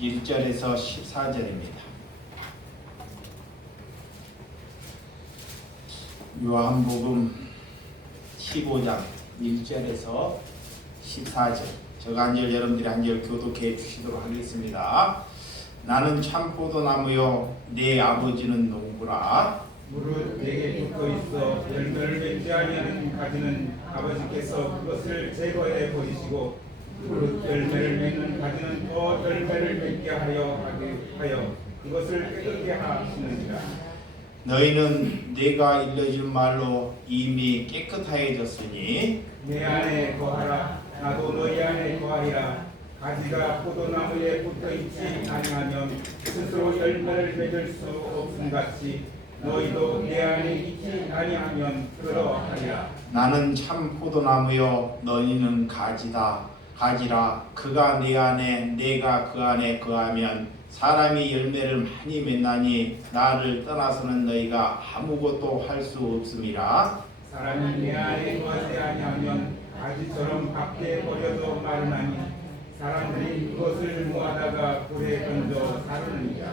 1절에서 14절입니다. 요한복음 15장 1절에서 14절. 제가 한 절 여러분들이 한 절 교독해 주시도록 하겠습니다. 나는 참 포도나무요 내 아버지는 농부라. 무릇 내게 붙어 있어 열매를 맺지 아니하는 가지는 아버지께서 그것을 제거해 버리시고 무릇 열매를 맺는 가지는 더 열매를 맺게 하여 그것을 깨끗게 하시느니라. 너희는 내가 일러준 말로 이미 깨끗하여졌으니 내 안에 거하라. 나도 너희 안에 거하리라. 가지가 포도나무에 붙어 있지 아니하면 스스로 열매를 맺을 수 없음 같이 너희도 내 안에 있지 아니하면 그러하리라. 나는 참 포도나무요 너희는 가지라. 그가 내 안에 내가 그 안에 거하면 사람이 열매를 많이 맺나니 나를 떠나서는 너희가 아무것도 할 수 없음이라. 사람이 내 안에 거하지 아니하면 가지처럼 밖에 버려져 마르나니 사람들이 그것을 모아다가 불에 던져 사르느니라.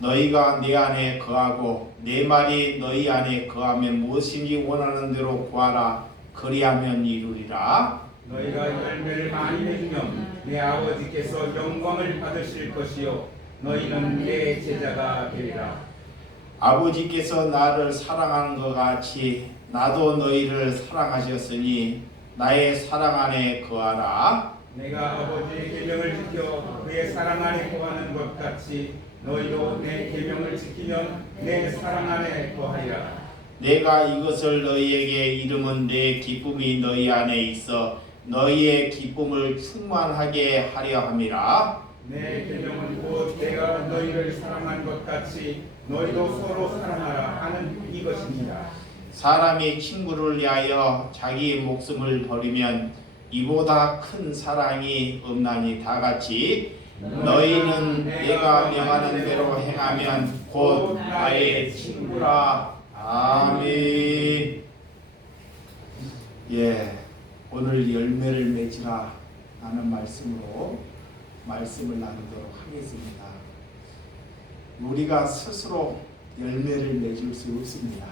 너희가 내 안에 거하고 내 말이 너희 안에 거하면 무엇인지 원하는 대로 구하라. 그리하면 이루리라. 너희가 열매를 많이 맺으면 내 아버지께서 영광을 받으실 것이요 너희는 내 제자가 되리라. 아버지께서 나를 사랑하는 것 같이 나도 너희를 사랑하셨으니 나의 사랑 안에 거하라. 내가 아버지의 계명을 지켜 그의 사랑 안에 거하는 것 같이 너희도 내 계명을 지키면 내 사랑 안에 거하리라. 내가 이것을 너희에게 이름은 내 기쁨이 너희 안에 있어 너희의 기쁨을 충만하게 하려 함이라. 내 계명은 곧 내가 너희를 사랑한 것 같이 너희도 서로 사랑하라 하는 이것입니다. 사람이 친구를 위하여 자기 목숨을 버리면 이보다 큰 사랑이 없나니 다같이 너희는 내가 명하는 대로 행하면 곧 나의 친구라. 아멘. 오늘 열매를 맺으라 하는 말씀으로 말씀을 나누도록 하겠습니다. 우리가 스스로 열매를 맺을 수 없습니다.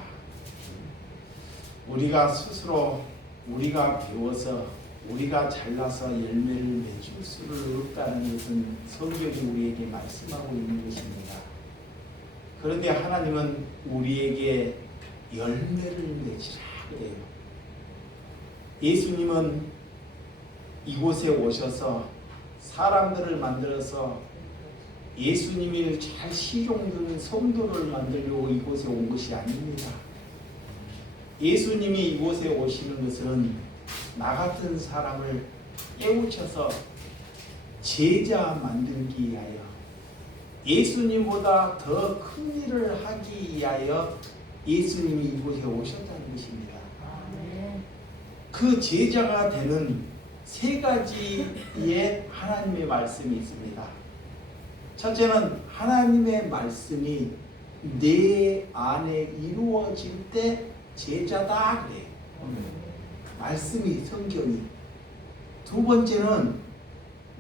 우리가 스스로 우리가 배워서 우리가 잘나서 열매를 맺을 수를 없다는 것은 성경이 우리에게 말씀하고 있는 것입니다. 그런데 하나님은 우리에게 열매를 맺으라 그래요. 예수님은 이곳에 오셔서 사람들을 만들어서 예수님이 잘 실종된 성도를 만들려고 이곳에 온 것이 아닙니다. 예수님이 이곳에 오시는 것은 나 같은 사람을 깨우쳐서 제자 만들기 위하여 예수님보다 더 큰 일을 하기 위하여 예수님이 이곳에 오셨다는 것입니다. 그 제자가 되는 세 가지의 하나님의 말씀이 있습니다. 첫째는 하나님의 말씀이 내 안에 이루어질 때 제자다 그래요. 말씀이 성경이. 두 번째는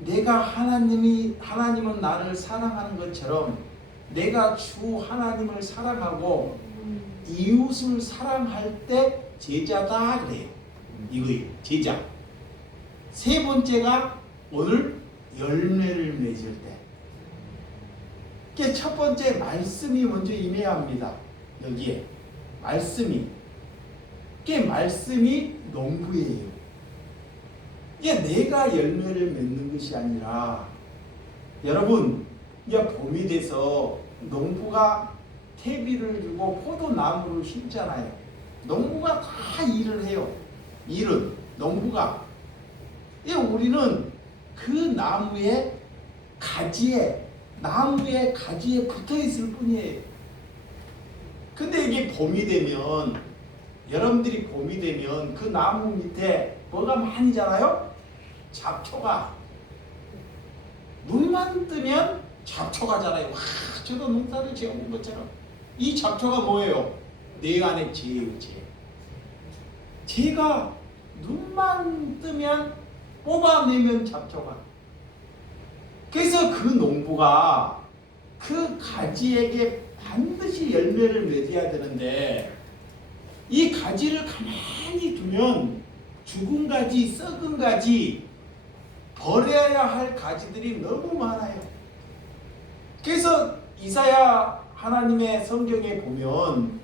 내가 하나님은 나를 사랑하는 것처럼 내가 주 하나님을 사랑하고 이웃을 사랑할 때 제자다 그래요. 이거예요. 제자. 세 번째가 오늘 열매를 맺을 때. 첫 번째 말씀이 먼저 임해야 합니다. 여기에 말씀이. 말씀이 농부예요. 내가 열매를 맺는 것이 아니라 여러분 봄이 돼서 농부가 퇴비를 주고 포도나무를 심잖아요. 농부가 다 일을 해요. 일은 농부가. 우리는 그 나무의 가지에 붙어 있을 뿐이에요. 근데 이게 봄이 되면 여러분들이 봄이 되면 그 나무 밑에 뭐가 많이 자라요? 잡초가. 눈만 뜨면 잡초가 자라요. 저도 농사를 지어온 것처럼. 이 잡초가 뭐예요? 내 안에 죄예요. 죄가 눈만 뜨면 뽑아내면 잡초가. 그래서 그래서 그 농부가 그 가지에게 반드시 열매를 맺어야 되는데 이 가지를 가만히 두면 죽은 가지, 썩은 가지, 버려야 할 가지들이 너무 많아요. 그래서 이사야 하나님의 성경에 보면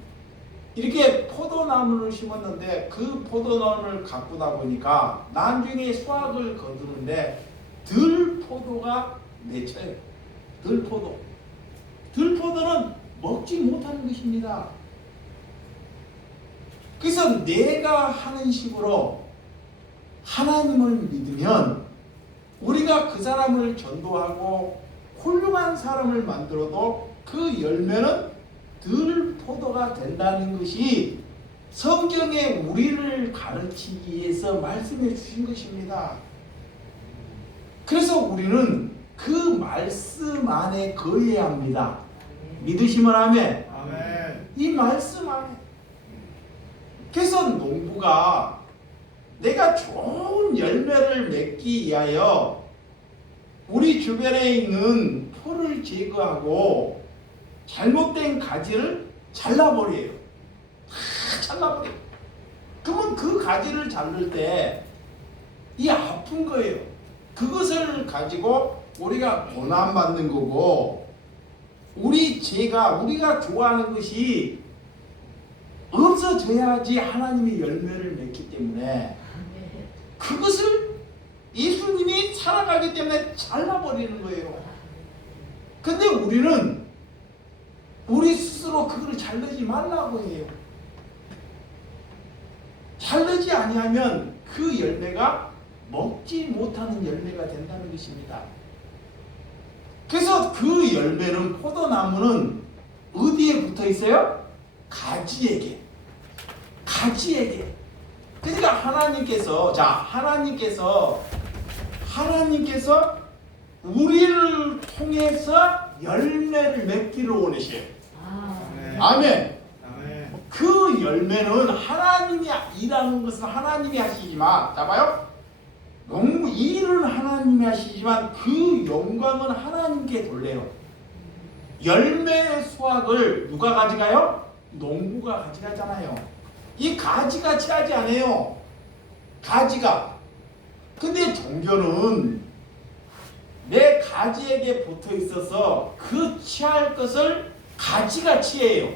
이렇게 포도나무를 심었는데 그 포도나무를 가꾸다 보니까 나중에 수확을 거두는데 들포도가 맺혀요. 들포도. 들포도는 먹지 못하는 것입니다. 그래서 내가 하는 식으로 하나님을 믿으면 우리가 그 사람을 전도하고 훌륭한 사람을 만들어도 그 열매는 들포도가 된다는 것이 성경에 우리를 가르치기 위해서 말씀해 주신 것입니다. 그래서 우리는 그 말씀 안에 거해야 합니다. 믿으시면 아멘. 아멘. 이 말씀 안에. 그래서 농부가 내가 좋은 열매를 맺기 위하여 우리 주변에 있는 풀을 제거하고 잘못된 가지를 잘라버려요. 다 잘라버려요. 그러면 그 가지를 자를 때 이 아픈 거예요. 그것을 가지고 우리가 고난받는 거고 우리가 좋아하는 것이 없어져야지 하나님이 열매를 맺기 때문에 그것을 예수님이 살아가기 때문에 잘라버리는 거예요. 근데 우리는 우리 스스로 그걸 자르지 말라고 해요. 자르지 아니하면 그 열매가 먹지 못하는 열매가 된다는 것입니다. 그래서 그 열매는 포도나무는 어디에 붙어 있어요? 가지에게. 그러니까 하나님께서 우리를 통해서 열매를 맺기를 원하셔요. 아멘. 그 열매는 하나님이 일하는 것은 하나님이 하시지만, 봐요. 일은 하나님이 하시지만 그 영광은 하나님께 돌려요. 열매의 수확을 누가 가져가요? 농부가 가져가잖아요. 이 가지가 취하지 않아요. 가지가. 근데 종교는 내 가지에게 붙어 있어서 그 취할 것을 가지가 취해요.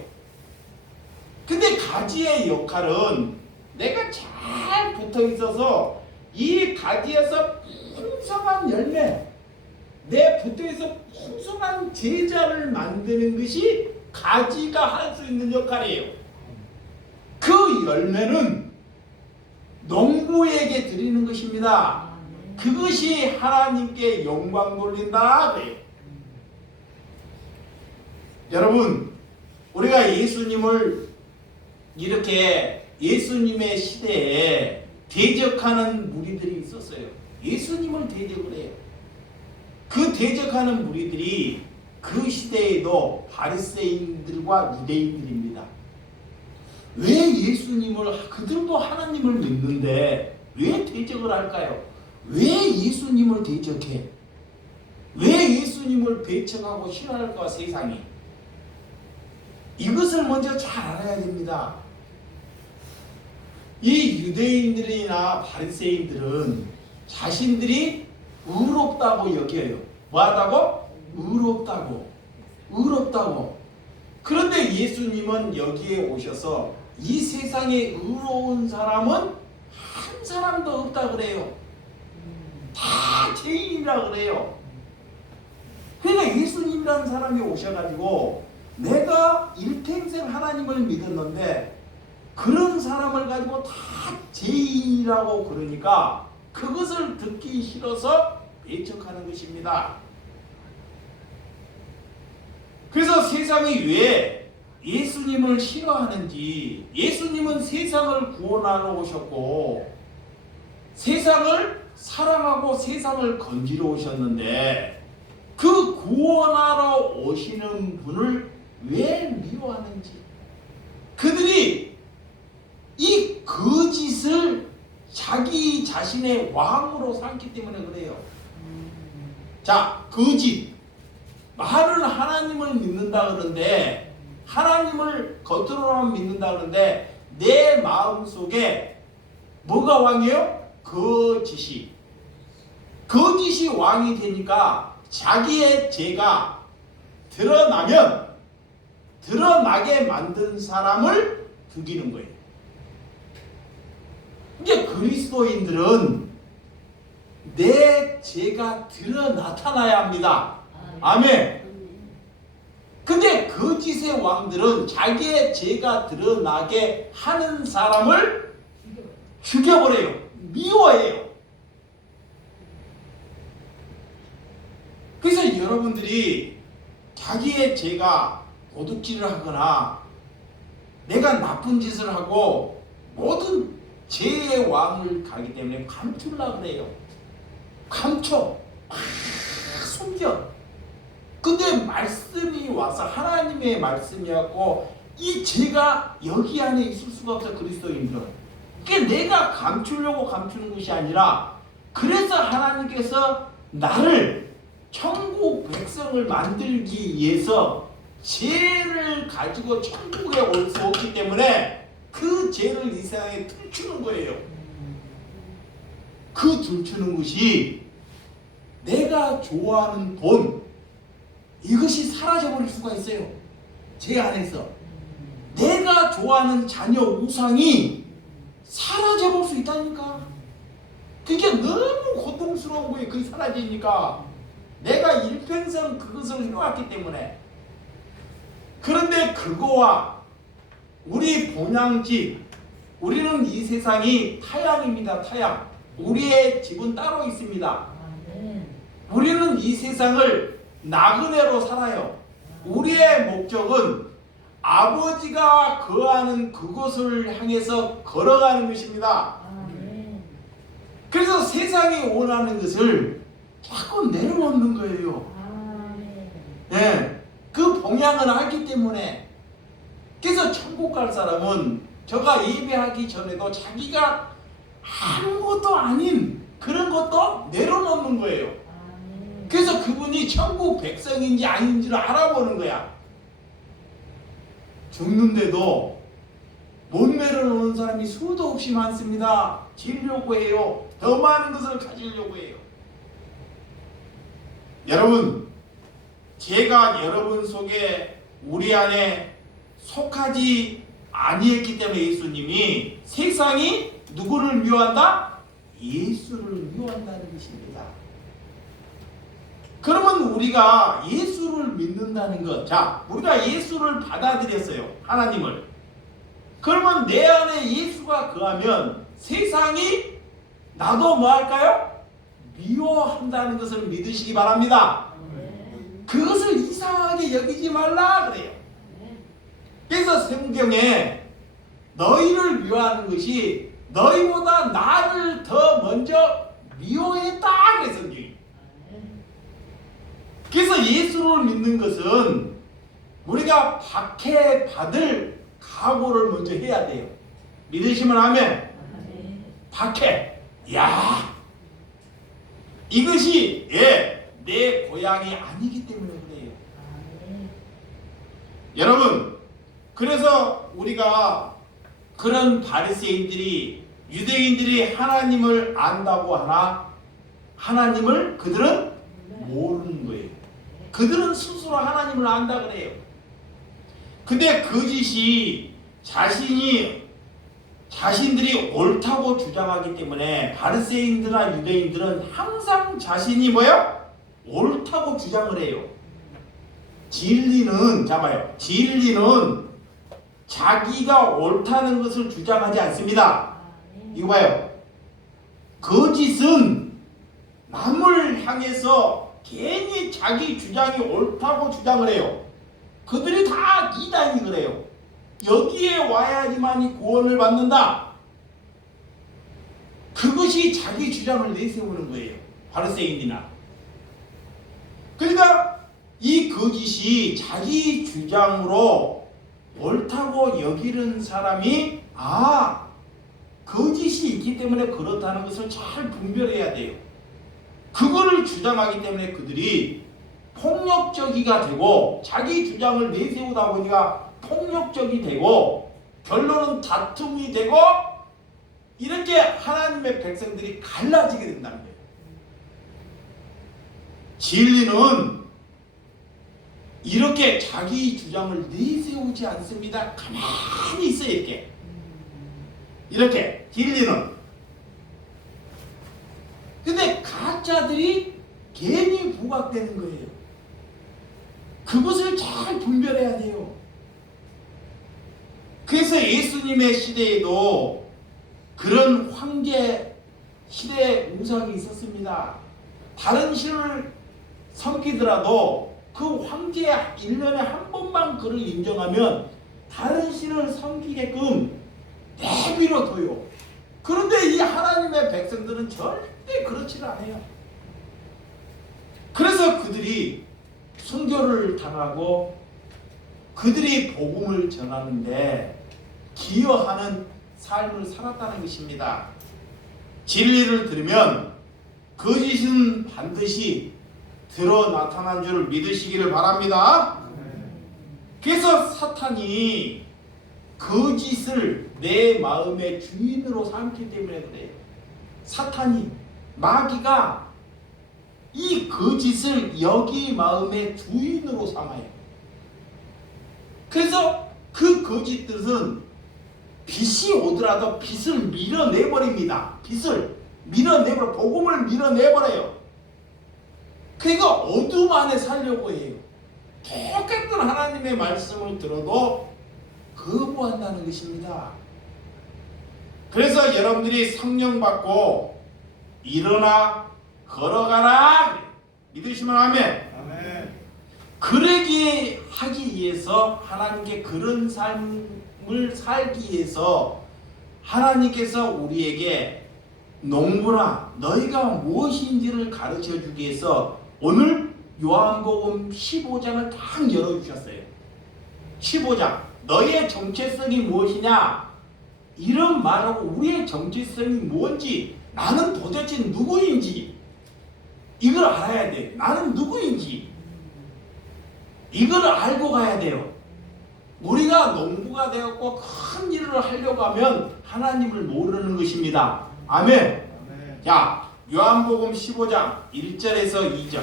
근데 가지의 역할은 내가 잘 붙어 있어서 이 가지에서 풍성한 열매, 내 붙어 있어 풍성한 제자를 만드는 것이 가지가 할 수 있는 역할이에요. 그 열매는 농부에게 드리는 것입니다. 그것이 하나님께 영광 돌린다. 여러분, 우리가 예수님의 시대에 대적하는 무리들이 있었어요. 예수님을 대적을 해요. 그 대적하는 무리들이 그 시대에도 바리새인들과 유대인들입니다. 왜 그들도 하나님을 믿는데 왜 대적을 할까요? 왜 예수님을 대적해? 왜 예수님을 배척하고 싫어할까, 세상이? 이것을 먼저 잘 알아야 됩니다. 이 유대인들이나 바리새인들은 자신들이 의롭다고 여겨요. 뭐하다고? 의롭다고. 그런데 예수님은 여기에 오셔서 이 세상에 의로운 사람은 한 사람도 없다 그래요. 다 죄인이라 그래요. 그러니까 예수님이라는 사람이 오셔가지고 내가 일평생 하나님을 믿었는데 그런 사람을 가지고 다 죄인이라고 그러니까 그것을 듣기 싫어서 배척하는 것입니다. 그래서 세상이 왜 예수님을 싫어하는지, 예수님은 세상을 구원하러 오셨고 세상을 사랑하고 세상을 건지러 오셨는데 그 구원하러 오시는 분을 왜 미워하는지, 그들이 이 거짓을 자기 자신의 왕으로 삼기 때문에 그래요. 자, 거짓. 말은 하나님을 믿는다 그러는데, 하나님을 겉으로만 믿는다 그러는데 내 마음속에 뭐가 왕이에요? 거짓이. 거짓이 왕이 되니까 자기의 죄가 드러나게 만든 사람을 죽이는 거예요. 이게 그리스도인들은 내 죄가 나타나야 합니다. 아멘. 근데 거짓의 왕들은 자기의 죄가 드러나게 하는 사람을 죽여버려요. 미워해요. 그래서 여러분들이 자기의 죄가 도둑질을 하거나 내가 나쁜 짓을 하고 모든 죄의 왕을 가기 때문에 감추려고 그래요. 감춰. 숨겨. 근데 말씀이 와서 하나님의 말씀이 왔고 이 죄가 여기 안에 있을 수가 없어. 그리스도인들은. 그게 내가 감추려고 감추는 것이 아니라 그래서 하나님께서 나를 천국 백성을 만들기 위해서 죄를 가지고 천국에 올 수 없기 때문에 그 죄를 이 세상에 들추는 거예요. 그 들추는 것이 내가 좋아하는 돈, 이것이 사라져버릴 수가 있어요. 제 안에서. 내가 좋아하는 자녀 우상이 사라져볼 수 있다니까. 그게 너무 고통스러운 거예요. 그게 사라지니까. 내가 일평생 그것을 해왔기 때문에. 그런데 그거와 우리 본향집, 우리는 이 세상이 타향입니다. 타향. 우리의 집은 따로 있습니다. 우리는 이 세상을 나그네로 살아요. 우리의 목적은 아버지가 거하는 그곳을 향해서 걸어가는 것입니다. 그래서 세상이 원하는 것을 자꾸 내려놓는 거예요. 네, 그 봉양을 알기 때문에. 그래서 천국 갈 사람은 저가 예배하기 전에도 자기가 아무것도 아닌 그런 것도 내려놓는 거예요. 그래서 그분이 천국 백성인지 아닌지를 알아보는 거야. 죽는데도 못 내려놓는 사람이 수도 없이 많습니다. 지려고 해요. 더 많은 것을 가지려고 해요. 여러분, 제가 여러분 속에 우리 안에 속하지 아니했기 때문에 예수님이 세상이 누구를 미워한다? 예수를 미워한다는 것입니다. 그러면 우리가 예수를 믿는다는 것, 자, 우리가 예수를 받아들였어요. 하나님을. 그러면 내 안에 예수가 거하면 세상이 나도 뭐 할까요? 미워한다는 것을 믿으시기 바랍니다. 그것을 이상하게 여기지 말라 그래요. 그래서 성경에 너희를 미워하는 것이 너희보다 나를 더 먼저 미워했다 그래서 성경이. 그래서 예수를 믿는 것은 우리가 박해받을 각오를 먼저 해야 돼요. 믿으시면 아멘. 박해. 야, 이것이 내 고향이 아니기 때문에 그래요. 여러분, 그래서 우리가 그런 바리새인들이 유대인들이 하나님을 안다고 하나 하나님을 그들은 모르는 거예요. 그들은 스스로 하나님을 안다 그래요. 근데 거짓이 자신들이 옳다고 주장하기 때문에 바리새인들이나 유대인들은 항상 자신이 뭐예요? 옳다고 주장을 해요. 진리는 자기가 옳다는 것을 주장하지 않습니다. 이거 봐요. 거짓은 남을 향해서 괜히 자기 주장이 옳다고 주장을 해요. 그들이 다 이단이 그래요. 여기에 와야지만이 구원을 받는다. 그것이 자기 주장을 내세우는 거예요. 바리새인이나. 그러니까 이 거짓이 자기 주장으로 옳다고 여기는 사람이 거짓이 있기 때문에 그렇다는 것을 잘 분별해야 돼요. 그거를 주장하기 때문에 그들이 폭력적이가 되고 자기 주장을 내세우다 보니까 폭력적이 되고 결론은 다툼이 되고 이렇게 하나님의 백성들이 갈라지게 된다는 거예요. 진리는 이렇게 자기 주장을 내세우지 않습니다. 가만히 있어요. 이렇게 진리는. 근데 가짜들이 괜히 부각되는 거예요. 그것을 잘 분별해야 돼요. 그래서 예수님의 시대에도 그런 황제 시대 우상이 있었습니다. 다른 신을 섬기더라도 그 황제가 1년에 한 번만 그를 인정하면 다른 신을 섬기게끔 내비로 둬요. 그런데 이 하나님의 백성들은 절대 그렇지를 않아요. 그래서 그들이 순교를 당하고 그들이 복음을 전하는데 기여하는 삶을 살았다는 것입니다. 진리를 들으면 거짓은 반드시 드러 나타난 줄 믿으시기를 바랍니다. 그래서 사탄이 거짓을 내 마음의 주인으로 삼기 때문에 그래요. 사탄이, 마귀가 이 거짓을 여기 마음의 주인으로 삼아요. 그래서 그 거짓 뜻은 빛이 오더라도 빛을 밀어내버립니다. 빛을 밀어내버려, 복음을 밀어내버려요. 그러니까 어둠 안에 살려고 해요. 똑같은 하나님의 말씀을 들어도 거부한다는 것입니다. 그래서 여러분들이 성령 받고 일어나 걸어가라 믿으시면 아멘. 그러기에 하기 위해서 하나님께 그런 삶을 살기 위해서 하나님께서 우리에게 농부나 너희가 무엇인지를 가르쳐 주기 위해서 오늘 요한복음 15장을 딱 열어주셨어요. 15장 너희의 정체성이 무엇이냐, 이런 말하고 우리의 정체성이 뭔지, 나는 도대체 누구인지 이걸 알아야 돼. 나는 누구인지 이걸 알고 가야 돼요. 우리가 농부가 되었고 큰 일을 하려고 하면 하나님을 모르는 것입니다. 아멘. 자, 요한복음 15장 1절에서 2절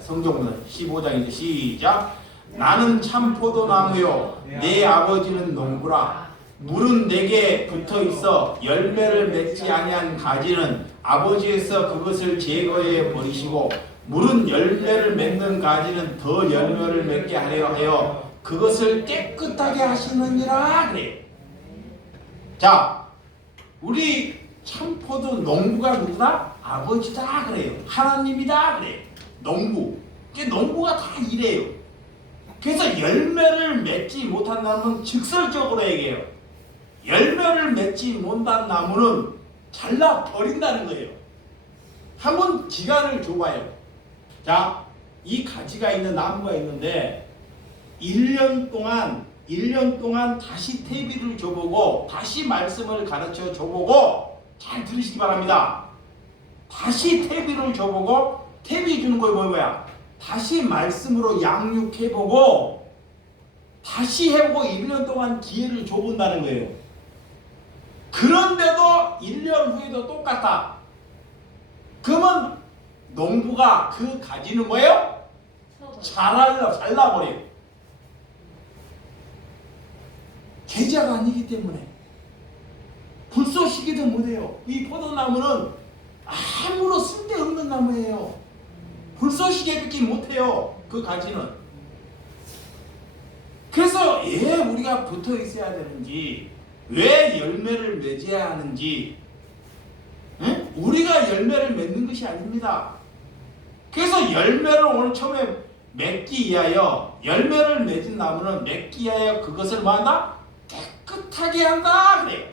성경은 15장이죠. 시작. 나는 참 포도나무요 내 아버지는 농부라. 물은 내게 붙어 있어 열매를 맺지 아니한 가지는 아버지에서 그것을 제거해 버리시고 물은 열매를 맺는 가지는 더 열매를 맺게 하려 하여 그것을 깨끗하게 하시느니라 그래. 자, 우리 참포도 농부가 누구다? 아버지다 그래요. 하나님이다 그래. 농부. 농부가 다 이래요. 그래서 열매를 맺지 못한 나무는 직설적으로 얘기해요. 열매를 맺지 못한 나무는 잘라 버린다는 거예요. 한번 기간을 줘봐요. 자, 이 가지가 있는 나무가 있는데 1년 동안 다시 퇴비를 줘보고 다시 말씀을 가르쳐 줘보고, 잘 들으시기 바랍니다. 다시 퇴비를 줘보고, 퇴비 주는 거 뭐야? 다시 말씀으로 양육해보고 다시 해보고 1년 동안 기회를 줘본다는 거예요. 그런데도 1년 후에도 똑같다. 그러면 농부가 그 가지는 뭐예요? 잘라버려요. 계자가 아니기 때문에 불쏘시기도 못해요. 이 포도나무는 아무런 쓸데없는 나무예요. 불쏘시개밖에 못해요. 그 가지는. 그래서 왜 우리가 붙어 있어야 되는지, 왜 열매를 맺어야 하는지, 응? 우리가 열매를 맺는 것이 아닙니다. 그래서 열매를 오늘 처음에 맺기 위하여, 열매를 맺은 나무는 맺기 위하여 그것을 뭐한다? 깨끗하게 한다 그래요.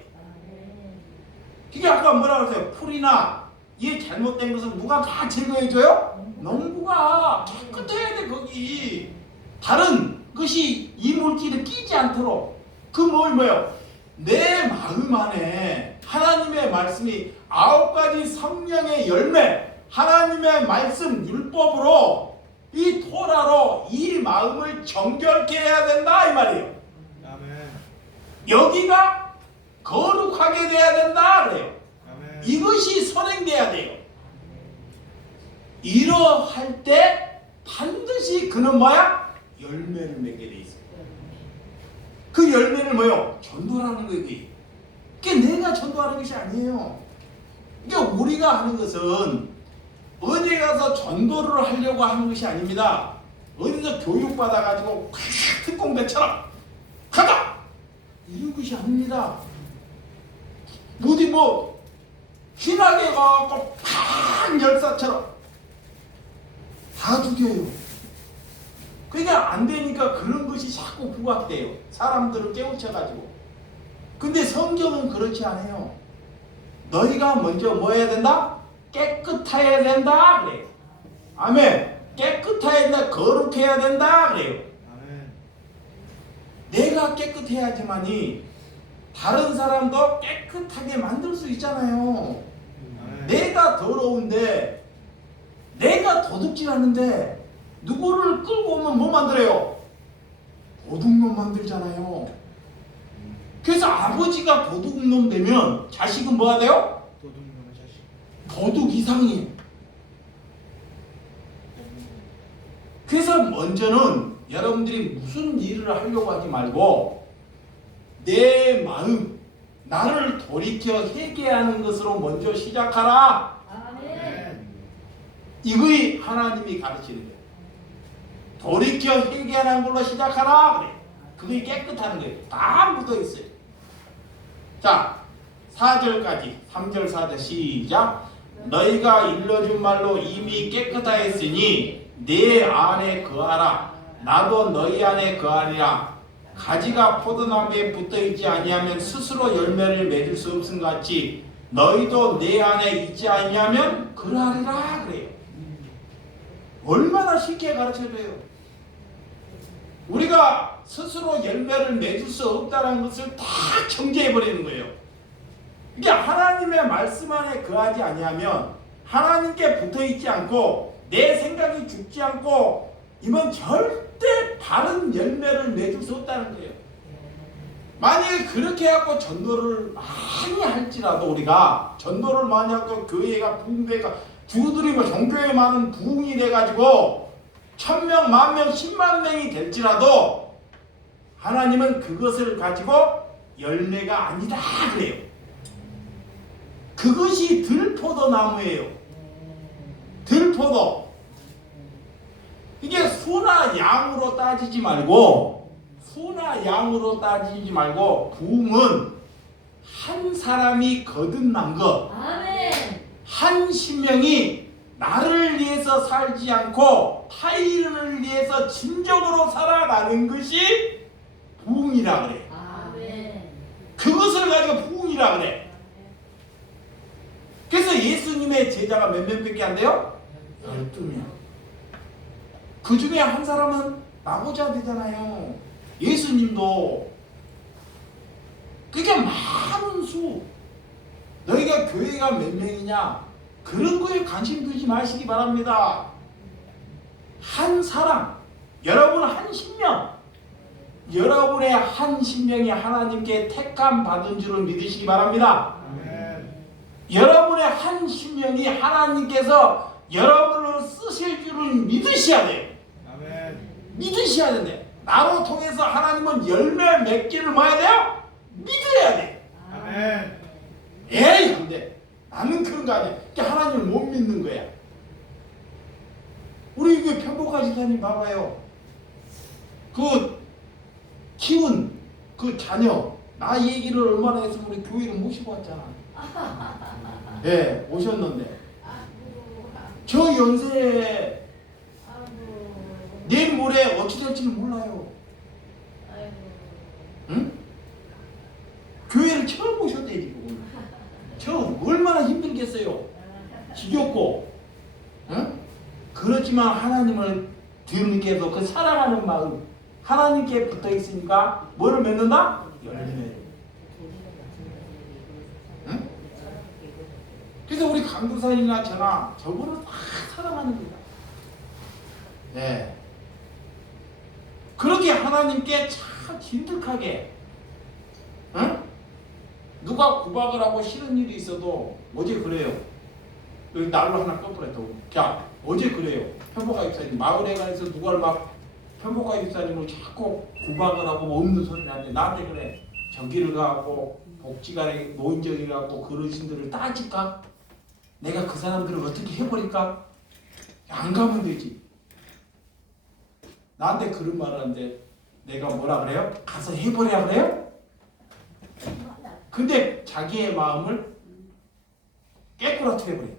그게 아까 뭐라고 했어요? 풀이나 이 잘못된 것은 누가 다 제거해줘요? 농부가 깨끗해야 돼. 거기 다른 것이 이물질에 끼지 않도록. 그 뭐예요? 내 마음 안에 하나님의 말씀이 9가지 성령의 열매, 하나님의 말씀 율법으로 이 토라로 이 마음을 정결케 해야 된다 이 말이에요. 아멘. 여기가 거룩하게 돼야 된다 그래요. 아멘. 이것이 선행돼야 돼요. 이러할 때 반드시 그는 뭐야? 열매를 맺게 돼 있어요. 그 열매를 뭐요? 전도라는 거예요. 그게 내가 전도하는 것이 아니에요. 이게 우리가 하는 것은 어디 가서 전도를 하려고 하는 것이 아닙니다. 어디서 교육받아가지고 특공대처럼 가자! 이런 것이 아닙니다. 어디 휘나게 가갖고 팍 열사처럼 다 죽여요. 그러니까 안 되니까 그런 것이 자꾸 부각돼요. 사람들을 깨우쳐가지고. 근데 성경은 그렇지 않아요. 너희가 먼저 뭐 해야 된다? 깨끗해야 된다 그래요. 아멘. 깨끗해야 된다. 거룩해야 된다 그래요. 아멘. 내가 깨끗해야지만이 다른 사람도 깨끗하게 만들 수 있잖아요. 아멘. 내가 더러운데 내가 도둑질하는데 누구를 끌고 오면 뭐 만들어요? 도둑놈 만들잖아요. 그래서 아버지가 도둑놈 되면 자식은 뭐가 돼요? 도둑놈의 자식. 도둑 이상이에요. 그래서 먼저는 여러분들이 무슨 일을 하려고 하지 말고 내 마음, 나를 돌이켜 회개하는 것으로 먼저 시작하라. 아멘. 이거이 하나님이 가르치는 거예요. 돌이켜 회개하는 걸로 시작하라 그래. 그게 깨끗한 거예요. 다 묻어 있어요. 자, 4절까지 3절 4절 시작. 너희가 일러준 말로 이미 깨끗하였으니 내 안에 거하라. 나도 너희 안에 거하리라. 가지가 포도나무에 붙어있지 아니하면 스스로 열매를 맺을 수 없음 같이 너희도 내 안에 있지 아니하면 그러하리라 그래요. 얼마나 쉽게 가르쳐줘요. 우리가 스스로 열매를 맺을 수 없다는 것을 다 정죄해버리는 거예요. 이게 하나님의 말씀 안에 거하지 아니하면 하나님께 붙어있지 않고 내 생각이 죽지 않고 이건 절대 바른 열매를 맺을 수 없다는 거예요. 만약에 그렇게 해갖고 전도를 많이 할지라도 우리가 전도를 많이 하고 교회가 부흥돼가 주들이 종교에 많은 부흥이 돼가지고 1000명, 10,000명, 10만 명이 될지라도 하나님은 그것을 가지고 열매가 아니다 그래요. 그것이 들포도나무예요. 들포도. 이게 수나 양으로 따지지 말고 부흥은 한 사람이 거듭난 것, 아멘. 한 심령이 나를 위해서 살지 않고 타인을 위해서 진정으로 살아가는 것이 부흥이라 그래. 아멘. 그것을 가지고 부흥이라 그래. 그래서 예수님의 제자가 몇 명밖에 안 돼요? 12명. 그 중에 한 사람은 나고자 되잖아요. 예수님도. 그게 많은 수. 너희가 교회가 몇 명이냐? 그런 거에 관심 두지 마시기 바랍니다. 한 사람, 여러분 한 심령, 여러분의 한 심령이 하나님께 택함 받은 줄을 믿으시기 바랍니다. 아멘. 여러분의 한 심령이 하나님께서 여러분을 쓰실 줄을 믿으셔야 돼요. 아멘. 믿으셔야 되는데 나로 통해서 하나님은 열매 맺기를 뭐 해야 돼요? 믿어야 돼. 아멘. 에이 근데 나는 그런 거 아니야. 하나님을 못 믿는 거야. 우리 그 평복한 집사님 봐봐요. 그 키운 그 자녀 나 얘기를 얼마나 했으면 우리 교회를 모시고 왔잖아. 네 오셨는데 저 연세에 내일 모레 어찌 될지는 몰라요. 응? 교회를 처음 오셨대 지금. 처음 얼마나 힘들겠어요. 지겹고. 응? 그렇지만 하나님을 뒤늦게 해서 그 사랑하는 마음 하나님께 붙어 있으니까 뭐를 맺는다? 열매. 응? 그래서 우리 강도사님이나 저나 저분은 다 사랑하는 거예요. 네. 그렇게 하나님께 참 진득하게, 응? 누가 구박을 하고 싫은 일이 있어도 어제 그래요. 여기 날로 하나 껴버렸다고. 자, 어제 그래요. 편복가 집사님 마을에 가서 누가 막 편복가 집사님을 자꾸 구박을 하고 없는 소리를 하는데 나한테 그래. 저기를 가고 복지관에 노인정에 가고 그러신들을 따질까? 내가 그 사람들을 어떻게 해버릴까? 안 가면 되지. 나한테 그런 말을 하는데 내가 뭐라 그래요? 가서 해버려 그래요? 근데 자기의 마음을 깨꾸라트려버려요.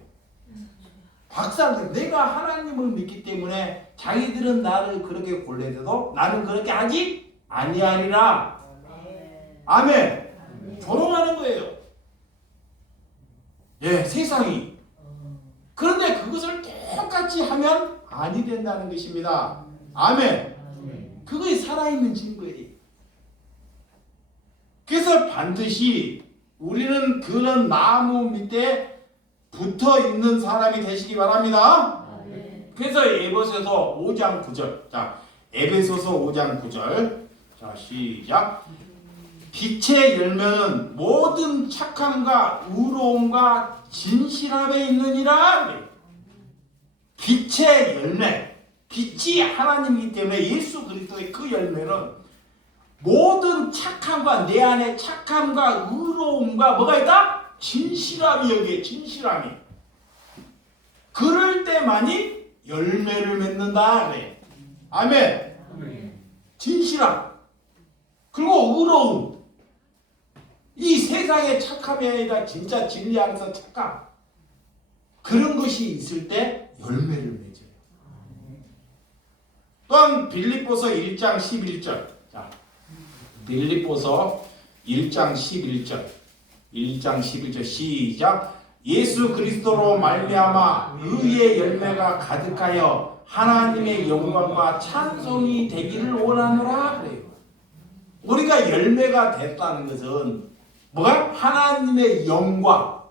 박살내. 내가 하나님을 믿기 때문에 자기들은 나를 그렇게 골래도 나는 그렇게 하지 아니하리라. 아멘. 조롱하는 거예요. 예, 세상이. 그런데 그것을 똑같이 하면 아니 된다는 것입니다. 아멘. 그거에 살아있는 증거예요. 그래서 반드시 우리는 그런 나무 밑에 붙어 있는 사람이 되시기 바랍니다. 그래서 에베소서 5장 9절. 자, 에베소서 5장 9절. 자, 시작. 빛의 열매는 모든 착함과 의로움과 진실함에 있느니라. 빛의 열매. 빛이 하나님이기 때문에 예수 그리스도의 그 열매는 모든 착함과 내 안에 착함과 의로움과 뭐가 있다? 진실함이 여기에 진실함이. 그럴 때만이 열매를 맺는다. 그래. 아멘. 진실함. 그리고 의로움. 이 세상의 착함이 아니라 진짜 진리 안에서 착함. 그런 것이 있을 때 열매를 맺어요. 또한 빌립보서 1장 11절. 자, 빌립보서 1장 11절. 1장 11절 시작. 예수 그리스도로 말미암아 의의 열매가 가득하여 하나님의 영광과 찬송이 되기를 원하노라 그래요. 우리가 열매가 됐다는 것은 뭐가? 하나님의 영광.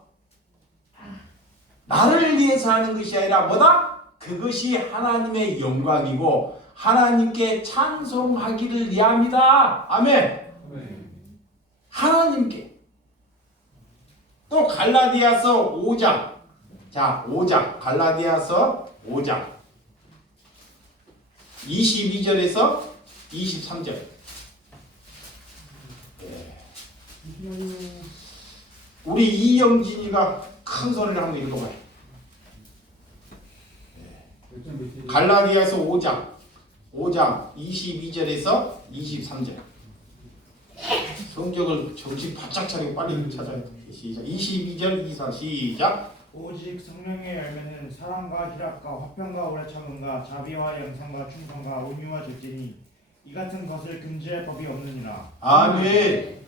나를 위해서 하는 것이 아니라 뭐다? 그것이 하나님의 영광이고 하나님께 찬송하기를 위함이다. 아멘. 하나님께. 또 갈라디아서 5장. 자, 5장. 갈라디아서 5장. 22절에서 23절. 우리 이영진이가 큰 소리를 한번 읽어봐요. 갈라디아서 5장 22절에서 23절. 성경을 정신 바짝 차리고 빨리 찾아야 돼. 시작. 22절 24 시작. 오직 성령의 열매는 사랑과 희락과 화평과 오래 참음과 자비와 영상과 충성과 온유와 절제니 이 같은 것을 금지할 법이 없느니라. 아멘.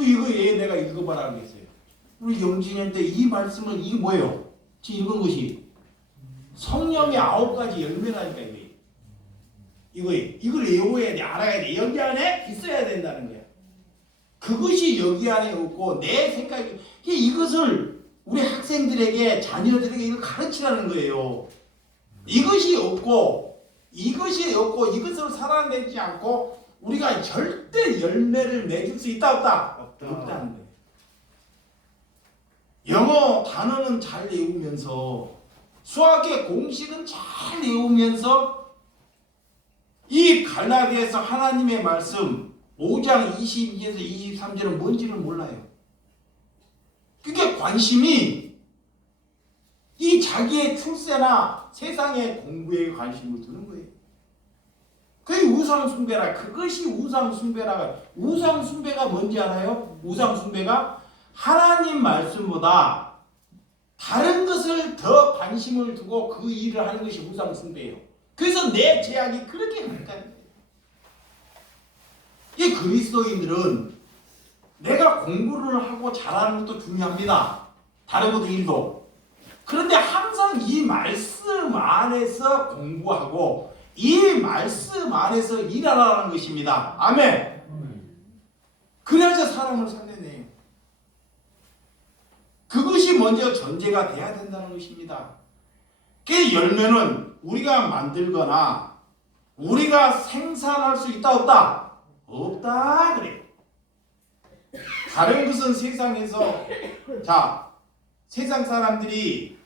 이거 얘 내가 읽어봐라 그랬어요. 우리 영진이한테 이 말씀을 이게 뭐예요? 지금 읽은 것이 성령의 9가지 열매라니까 이걸 외워야 돼. 알아야 돼. 여기 안에 있어야 된다는 거야. 그것이 여기 안에 없고 내 생각이 이것을 우리 학생들에게 자녀들에게 이걸 가르치라는 거예요. 이것이 없고 이것을 살아내지 않고 우리가 절대 열매를 맺을 수 있다 없다? 없다는 거예요. 영어 단어는 잘 외우면서 수학의 공식은 잘 외우면서 이 갈라디아서 하나님의 말씀 5장 22에서 23절은 뭔지를 몰라요. 그게 관심이 이 자기의 출세나 세상의 공부에 관심을 두는 거예요. 그게 우상숭배라. 그것이 우상숭배라. 우상숭배가 뭔지 알아요? 우상숭배가 하나님 말씀보다 다른 것을 더 관심을 두고 그 일을 하는 것이 우상숭배예요. 그래서 내 죄악이 그렇게 많다는 거예요. 이 그리스도인들은 내가 공부를 하고 잘하는 것도 중요합니다. 다른 것도 일도. 그런데 항상 이 말씀 안에서 공부하고 이 말씀 안에서 일하라는 것입니다. 아멘. 그래야지 사람을 살려내요. 그것이 먼저 전제가 돼야 된다는 것입니다. 그 열매는 우리가 만들거나 우리가 생산할 수 있다 없다? 없다 그래요. 다른 것은 세상에서 세상 사람들이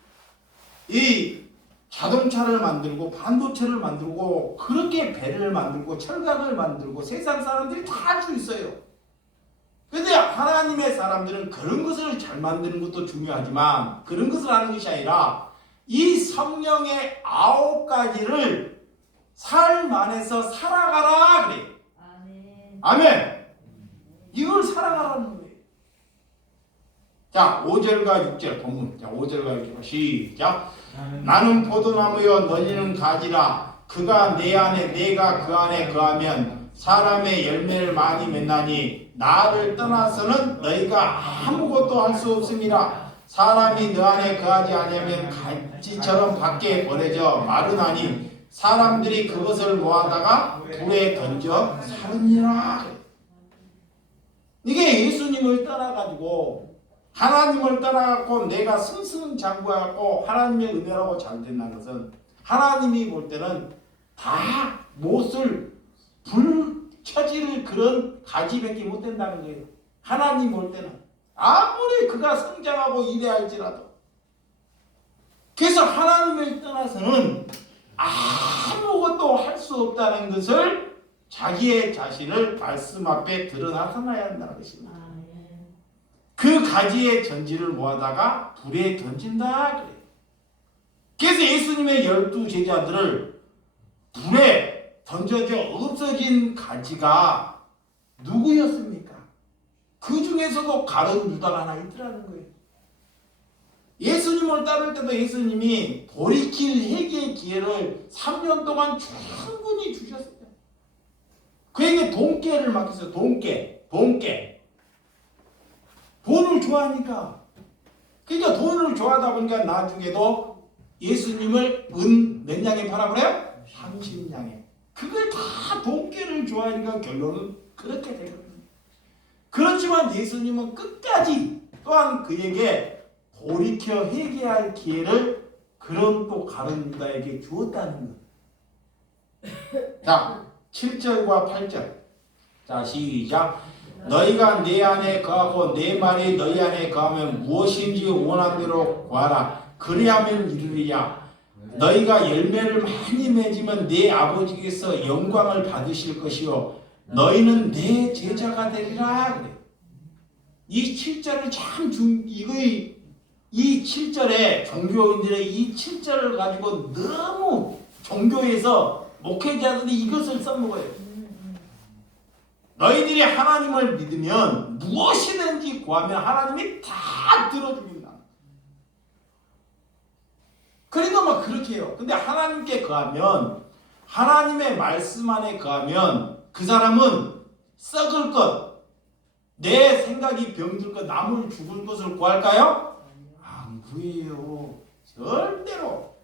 이 자동차를 만들고 반도체를 만들고 그렇게 배를 만들고 철강을 만들고 세상 사람들이 다 할 수 있어요. 근데 하나님의 사람들은 그런 것을 잘 만드는 것도 중요하지만 그런 것을 하는 것이 아니라 이 성령의 9가지를 삶 안에서 살아가라 그래요. 아멘. 아멘. 이걸 살아가라는 거예요. 자, 5절과 6절 본문. 자, 5절과 6절 시작. 나는 포도나무여 너희는 가지라. 그가 내 안에 내가 그 안에 거하면 사람의 열매를 많이 맺나니 나를 떠나서는 너희가 아무것도 할 수 없음이라. 사람이 너 안에 거하지 아니하면 가지처럼 밖에 버려져 마르나니 사람들이 그것을 모아다가 불에 던져 사느니라. 이게 예수님을 떠나가지고 하나님을 떠나갖고 내가 승승장구하고 하나님의 은혜라고 잘 된다는 것은 하나님이 볼 때는 다 못을 불처질 그런 가지밖에 못 된다는 거예요. 하나님 볼 때는 아무리 그가 성장하고 이래할지라도. 그래서 하나님을 떠나서는 아무것도 할 수 없다는 것을 자기의 자신을 말씀 앞에 드러나타나야 한다는 것입니다. 아멘. 그 가지의 전지를 모아다가 불에 던진다 그래요. 그래서 예수님의 12 제자들을 불에 던져져 없어진 가지가 누구였습니까? 그 중에서도 가룟 유다가 하나 있더라는 거예요. 예수님을 따를 때도 예수님이 돌이킬 회개의 기회를 3년 동안 충분히 주셨어요. 그에게 돈깨를 맡겼어요. 돈깨. 돈을 좋아하니까. 그러니까 돈을 좋아하다 보니까 나중에도 예수님을 은 몇 양에 팔아버려요? 30양에. 그걸 다 돈깨를 좋아하니까 결론은 그렇게 되거든요. 그렇지만 예수님은 끝까지 또한 그에게 돌이켜 회개할 기회를 그런 또 가룟 유다에게 주었다는 것. 자, 7절과 8절. 자, 시작. 너희가 내 안에 거하고 내 말이 너희 안에 거하면 무엇인지 원하는 대로 구하라. 그리하면 이루리야. 너희가 열매를 많이 맺으면 내 아버지께서 영광을 받으실 것이요 너희는 내 제자가 되리라. 그래. 이 7절을 참 이 7절에 종교인들의 이 7절을 가지고 너무 종교에서 목회자들이 이것을 써먹어요. 너희들이 하나님을 믿으면 무엇이든지 구하면 하나님이 다 들어줍니다. 그러니까 막 그렇게 해요. 근데 하나님께 거하면 하나님의 말씀 안에 거하면 그 사람은 썩을 것, 내 생각이 병들 것, 남을 죽을 것을 구할까요? 안 구해요. 절대로.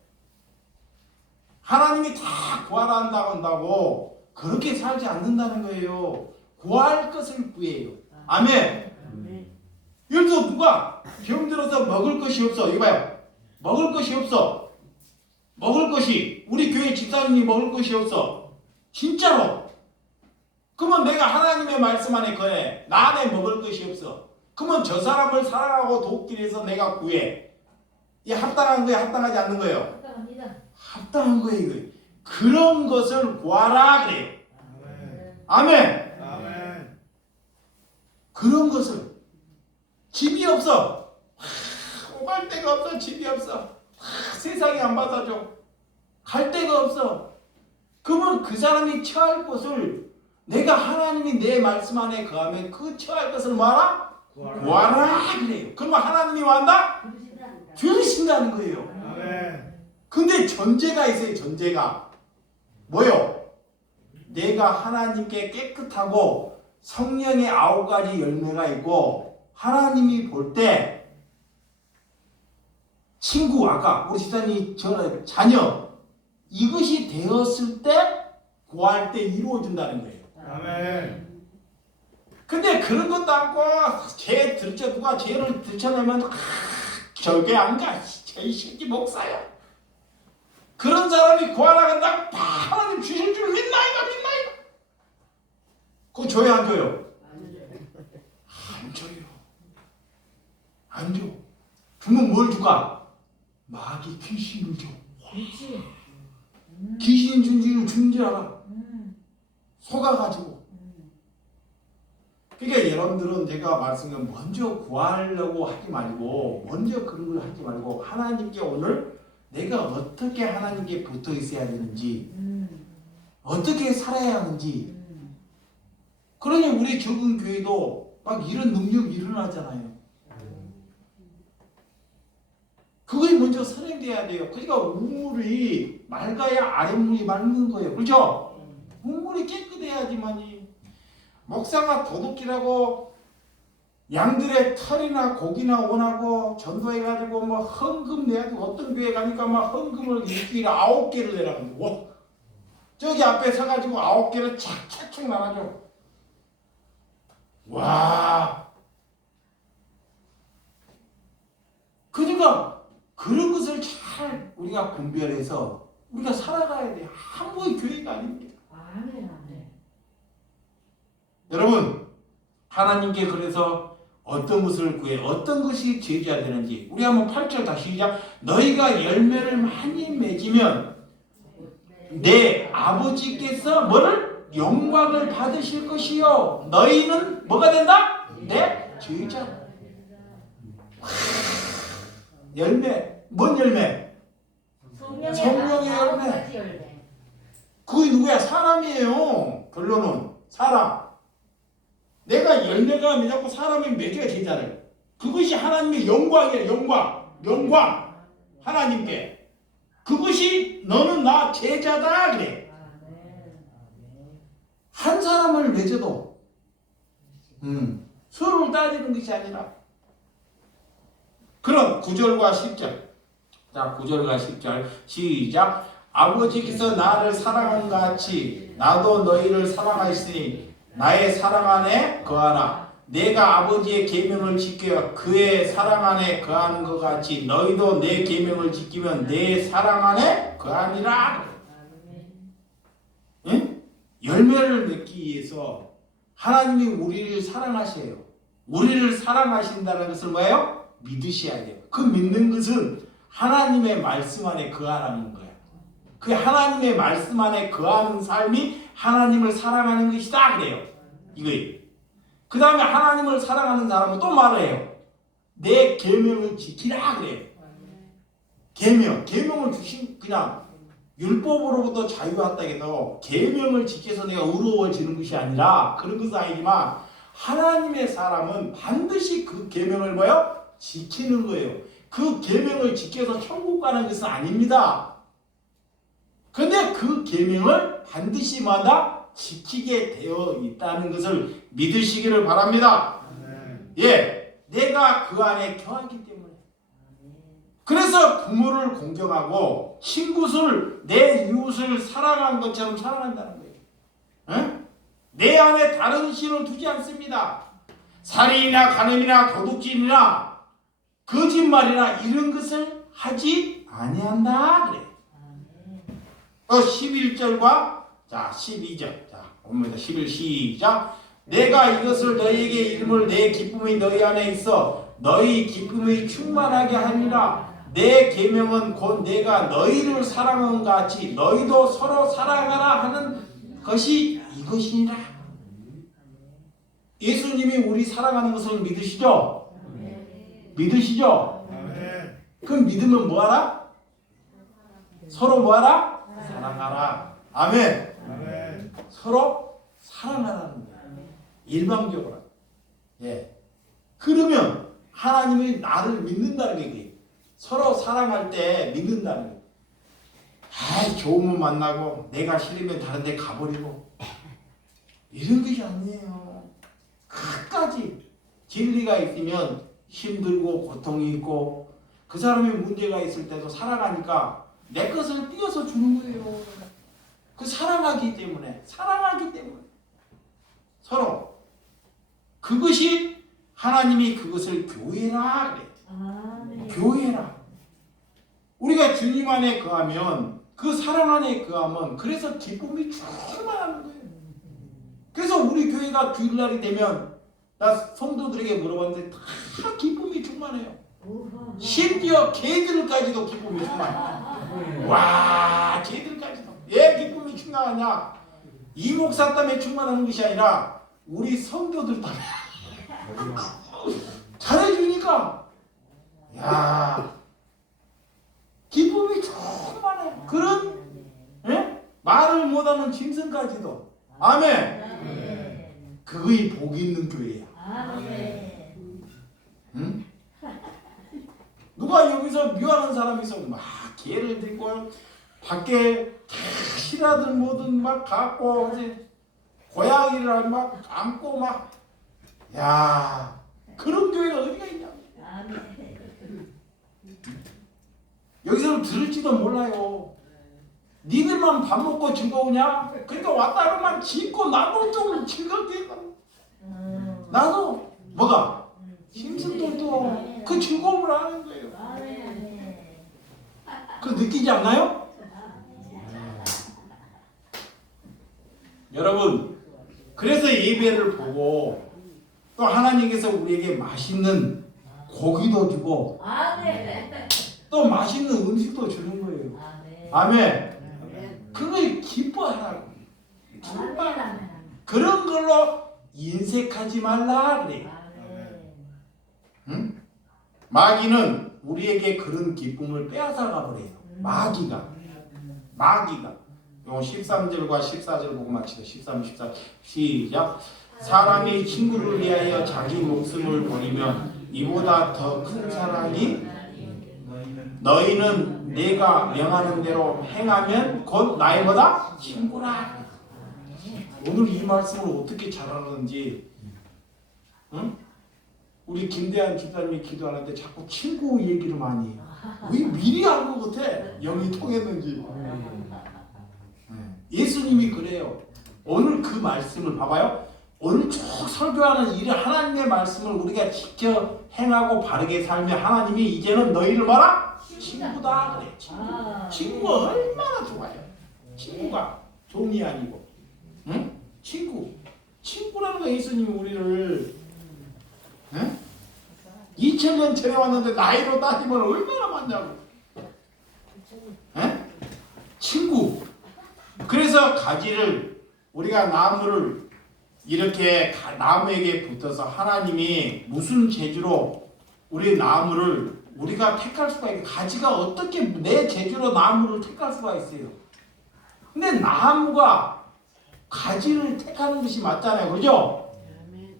하나님이 다 구하라 한다고 그렇게 살지 않는다는 거예요. 구할 것을 구해요. 아멘. 예를 들어 누가 병들어서 먹을 것이 없어. 이거 봐요. 먹을 것이 없어. 먹을 것이 우리 교회 집사님이 먹을 것이 없어. 진짜로. 그러면 내가 하나님의 말씀 안에 거해. 나 안에 먹을 것이 없어. 그러면 저 사람을 사랑하고 돕기 위해서 내가 구해. 이 합당한 거예요? 합당하지 않는 거예요? 합당합니다. 합당한 거예요. 이거. 그런 것을 구하라 그래요. 아멘. 아멘. 그런 것을. 집이 없어. 오갈 데가 없어. 집이 없어. 세상이 안 받아줘. 갈 데가 없어. 그러면 그 사람이 처할 곳을 내가 하나님이 내 말씀 안에 거하면 그 처할 것을 뭐하라? 구하라 그래요. 그러면 하나님이 뭐한다? 부르신다. 들으신다는 거예요. 아멘. 근데 전제가 있어요. 전제가. 뭐요? 내가 하나님께 깨끗하고 성령의 9가지 열매가 있고 하나님이 볼 때 친구 아까 우리 집사님이 자녀 이것이 되었을 때 구할 때 이루어진다는 거예요. 아멘. 근데 그런 것도 않고 누가 죄를 들춰내면 절대 안 가. 이 새끼 목사야. 그런 사람이 구하라간다고 다 하나님 주실 줄 믿나이다. 그거 줘요 안 줘요? 안 줘요. 안 줘. 주면 뭘 줄까? 마귀 귀신을 줘. 그렇지. 귀신 준지를 준 줄 알아. 속아가지고. 그러니까 여러분들은 제가 말씀을 먼저 구하려고 하지 말고 먼저 그런 걸 하지 말고 하나님께 오늘 내가 어떻게 하나님께 붙어 있어야 되는지 어떻게 살아야 하는지 그러니 우리 적은 교회도 막 이런 능력이 일어나잖아요. 그게 먼저 선행돼야 돼요. 그러니까 우물이 맑아야 아랫물이 맑는 거예요. 그렇죠? 우물이 깨끗해야지만이 목사가 도둑질하고 양들의 털이나 고기나 원하고 전도해가지고 뭐 헌금 내가지고 어떤 교회 가니까 막 헌금을 일주일에 9개를 내라고 저기 앞에 서가지고 9개를 착착착 나눠줘. 와. 그러니까 그런 것을 잘 우리가 분별해서 우리가 살아가야 돼. 한국의 교회가 아닙니다. 아멘. 여러분 하나님께 그래서 어떤 것을 구해 어떤 것이 제지해야 되는지 우리 한번 8절 다시 시작. 너희가 열매를 많이 맺으면 내 아버지께서 뭐를? 영광을 받으실 것이요 너희는 뭐가 된다? 내 제자. 열매. 뭔 열매? 성령의 열매. 그게 누구야? 사람이에요. 결론은 사람. 내가 열매가 맺고 사람이 맺어야 제자를. 그것이 하나님의 영광이에요. 영광. 하나님께. 그것이 너는 나 제자다 그래. 한 사람을 맺어도 서로를 따지는 것이 아니라 그런 9절과 10절. 자, 9절과 10절 시작. 아버지께서 나를 사랑한 같이 나도 너희를 사랑하였으니 나의 사랑 안에 거하라. 내가 아버지의 계명을 지켜 그의 사랑 안에 거하는 것 같이 너희도 내 계명을 지키면 내 사랑 안에 거하니라. 응? 열매를 맺기 위해서 하나님이 우리를 사랑하셔요. 우리를 사랑하신다는 것을 뭐예요? 믿으셔야 돼요. 그 믿는 것은 하나님의 말씀 안에 거하라는 거예요. 그 하나님의 말씀 안에 거하는 삶이 하나님을 사랑하는 것이다 그래요. 이거예요. 그 다음에 하나님을 사랑하는 사람은 또 말을 해요. 내 계명을 지키라 그래요. 계명을 주신 그냥 율법으로부터 자유했다 해도 계명을 지켜서 내가 의로워지는 것이 아니라 그런 것은 아니지만 하나님의 사람은 반드시 그 계명을 뭐요? 지키는 거예요. 그 계명을 지켜서 천국 가는 것은 아닙니다. 근데 그 계명을 반드시 마다 지키게 되어 있다는 것을 믿으시기를 바랍니다. 예, 내가 그 안에 거하기 때문에. 그래서 부모를 공경하고 친구를 내 이웃을 사랑한 것처럼 사랑한다는 거예요. 응? 내 안에 다른 신을 두지 않습니다. 살인이나 간음이나 도둑질이나 거짓말이나 이런 것을 하지 아니한다 그래. 11절과 자 12절 자 봅니다. 11 시작. 내가 이것을 너희에게 이름을 내 기쁨이 너희 안에 있어 너희 기쁨이 충만하게 하리라. 내 계명은 곧 내가 너희를 사랑한 같이 너희도 서로 사랑하라 하는 것이 이것이니라. 예수님이 우리 사랑하는 것을 믿으시죠? 믿으시죠? 그럼 믿으면 뭐하라? 서로 뭐하라? 사랑하라. 아멘. 서로 사랑하라는 거예요. 일방적으로. 예. 그러면 하나님이 나를 믿는다는 게 그게 서로 사랑할 때 믿는다는 거예요. 아, 좋으면 만나고 내가 싫으면 다른 데 가버리고 이런 것이 아니에요. 끝까지 진리가 있으면 힘들고 고통이 있고 그 사람이 문제가 있을 때도 살아가니까 내 것을 띄어서 주는 거예요. 그 사랑하기 때문에 서로 그것이 하나님이 그것을 교회라 그래. 아멘. 교회라. 우리가 주님 안에 거하면 그 사랑 안에 거하면 그래서 기쁨이 충만하는 거예요. 그래서 우리 교회가 주일날이 되면 나 성도들에게 물어봤는데 다 기쁨이 충만해요. 우와. 심지어 개들까지도 기쁨이 충만해. 와, 개들까지도. 왜 기쁨이 충만하냐? 이 목사 때문에 충만하는 것이 아니라 우리 성도들 때문에 잘해주니까 야 기쁨이 충만해. 그런 말을 못하는 짐승까지도. 아멘. 그거이 복 있는 교회야. 아멘. 응? 누가 여기서 묘하는 사람이 있어 막 개를 들고 밖에 실하든 뭐든 막 갖고 이제 고양이를 막 안고 막 야 그런 교회가 어디가 있냐? 아멘. 여기서는 들을지도 몰라요. 니들만 밥 먹고 즐거우냐? 그러니까 왔다 그러면 짓고 나도 좀 즐겁게 나도 뭐가 짐승들도 그 즐거움을 하는 거예요. 아멘. 그 느끼지 않나요? 여러분 그래서 예배를 보고 또 하나님께서 우리에게 맛있는 고기도 주고 아멘. 또 맛있는 음식도 주는 거예요. 아멘. 아멘. 그걸 기뻐하라고. 아멘. 그런 걸로 인색하지 말라 그래. 아멘. 응? 마귀는 우리에게 그런 기쁨을 빼앗아가 버려요. 마귀가. 요 13절과 14절 보고 마치다. 13, 14 시작. 사람이 친구를 위하여 자기 목숨을 버리면 이보다 더 큰 사랑이 너희는 내가 명하는 대로 행하면 곧 나의 뭐다? 친구라. 오늘 이 말씀을 어떻게 잘하는지 응? 우리 김대한 집사님이 기도하는데 자꾸 친구 얘기를 많이 해요. 왜 미리 알 것 같아? 영이 통했는지. 예수님이 그래요. 오늘 그 말씀을 봐봐요. 오늘 쭉 설교하는 이 하나님의 말씀을 우리가 지켜 행하고 바르게 살면 하나님이 이제는 너희를 뭐라? 친구다 그래. 친구가 얼마나 좋아요. 친구가 종이 아니고 응? 친구라는 거 예수님이 우리를 응? 2000년 전에 왔는데 나이로 따지면 얼마나 많냐고. 응? 친구. 그래서 가지를 우리가 나무를 이렇게 나무에게 붙어서 하나님이 무슨 재주로 우리 나무를 우리가 택할 수가 있고 가지가 어떻게 내 재주로 나무를 택할 수가 있어요. 근데 나무가 가지를 택하는 것이 맞잖아요. 그죠?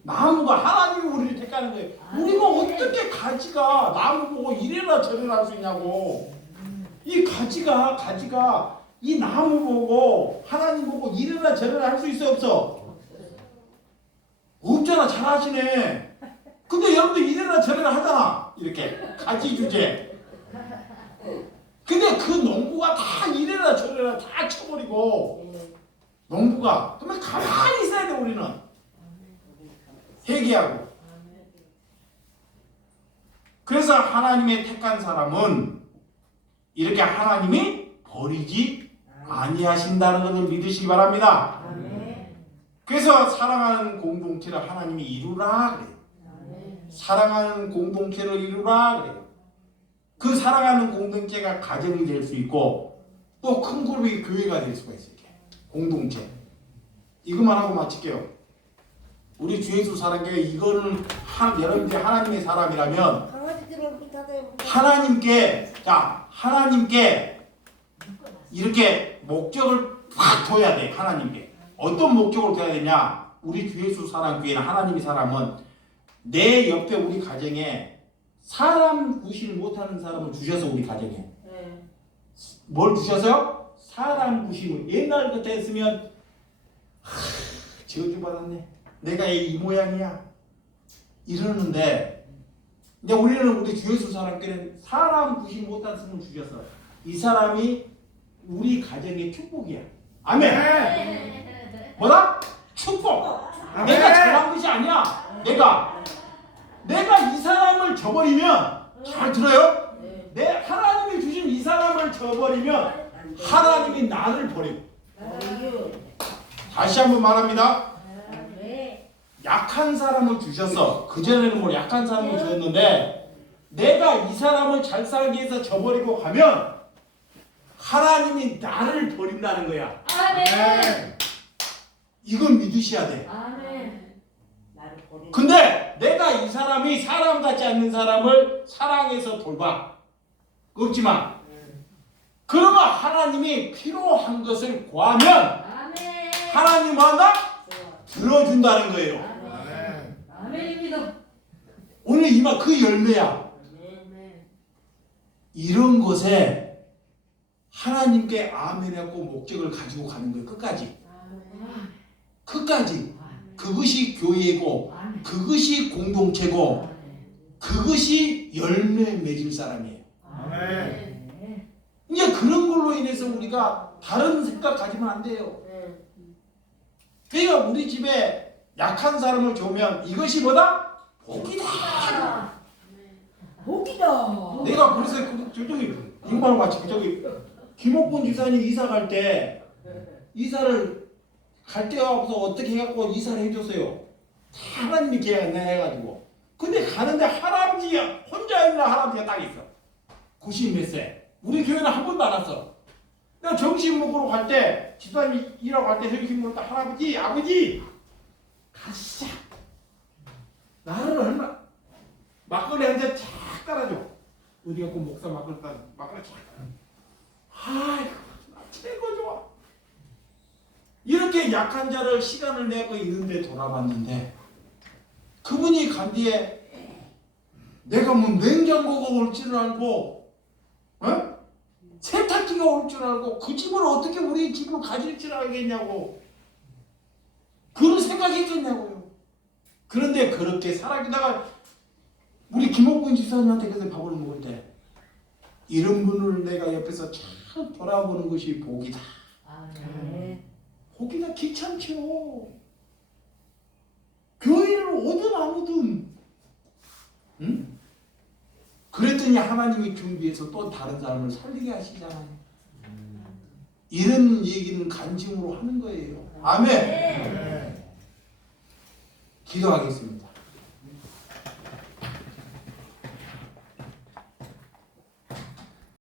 나무가 하나님이 우리를 택하는 거예요. 우리가 어떻게 가지가 나무 보고 이래라 저래라 할 수 있냐고. 이 가지가 이 나무 보고 하나님 보고 이래라 저래라 할 수 있어 없어? 없잖아. 잘하시네. 근데 여러분들 이래라 저래라 하잖아. 이렇게 가지 주제. 근데 그 농부가 다 이래라 저래라 다 쳐버리고 농부가 그러면 가만히 있어야 돼. 우리는 회개하고. 그래서 하나님의 택한 사람은 이렇게 하나님이 버리지 아니하신다는 것을 믿으시기 바랍니다. 그래서 사랑하는 공동체를 하나님이 이루라 그래요. 사랑하는 공동체를 이루라 그래요. 그 사랑하는 공동체가 가정이 될 수 있고 또 큰 그룹이 교회가 될 수가 있어요. 공동체. 이것만 하고 마칠게요. 우리 주 예수 사랑교회 이거는 여러분들이 하나님의 사람이라면 하나님께 이렇게 목적을 확 둬야 돼. 하나님께 어떤 목적을 둬야 되냐? 우리 주 예수 사랑교회는 하나님의 사람은 내 옆에 우리 가정에 사람 구실 못하는 사람을 주셔서 우리 가정에 뭘 주셔서요? 사람 구심을. 옛날 같았으면 저주받았네. 내가 이 모양이야. 이러는데 근데 우리는 우리 주 예수 사람께는 사람 구심 못하는 사람을 주셔서 이 사람이 우리 가정의 축복이야. 아멘. 뭐다? 축복. 내가 잘한 것이 아니야. 내가 이 사람을 저버리면 잘 들어요? 네. 내 하나님이 주신 이 사람을 저버리면 하나님이 나를 버리고. 다시 한번 말합니다. 네. 약한 사람을 주셨어. 그전에는 뭐 약한 사람을 주셨는데 내가 이 사람을 잘 살기 위해서 저버리고 가면 하나님이 나를 버린다는 거야. 아멘. 이건 믿으셔야 돼. 아멘. 근데 내가 이 사람이 사람 같지 않는 사람을 사랑해서 돌봐. 없지만 그러면 하나님이 필요한 것을 구하면 아멘. 하나님 한다? 들어준다는 거예요. 아멘. 아멘입니다. 오늘 이마 그 열매야. 아멘. 이런 것에 하나님께 아멘하고 목적을 가지고 가는 거예요. 끝까지. 끝까지. 그것이 교회고 그것이 공동체고 그것이 열매 맺을 사람이에요. 아멘. 이제 그런 걸로 인해서 우리가 다른 생각 가지면 안 돼요. 그러니까 우리 집에 약한 사람을 주면 이것이 뭐다? 복이다. 복이다. 내가 그래서 저기 인과랑 같이 저기 김옥분 지사님 이사 갈 때 이사를 갈 데가 없어 어떻게 해갖고 이사를 해줬어요. 하나님이 계획 해가지고. 근데 가는데 할아버지 혼자 있는 할아버지가 딱 있어. 90 몇 세. 우리 교회는 한 번도 안 왔어. 내가 점심 먹으러 갈 때 집사님이 일하고 갈 때 점심 먹을 때 할아버지 아버지 가시자. 나를 얼마 막걸리 한 잔 쫙 따라줘. 어디 갖고 목사 막걸리 쫙. 아이고 최고 좋아. 이렇게 약한 자를 시간을 내고 있는데 돌아봤는데 그분이 간 뒤에 내가 뭐 냉장고가 올 줄 알고 세탁기가 올 줄 알고 그 집을 어떻게 우리 집을 가질 줄 알겠냐고 그런 생각했겠냐고요. 그런데 그렇게 살아가다가 우리 김옥분 지사님한테 그래서 밥을 먹을 때 이런 분을 내가 옆에서 참 돌아보는 것이 복이다. 아멘. 복이다. 귀찮죠. 교회를 오든 안 오든 응? 그랬더니 하나님이 준비해서 또 다른 사람을 살리게 하시잖아요. 이런 얘기는 간증으로 하는 거예요. 아멘. 아멘. 기도하겠습니다.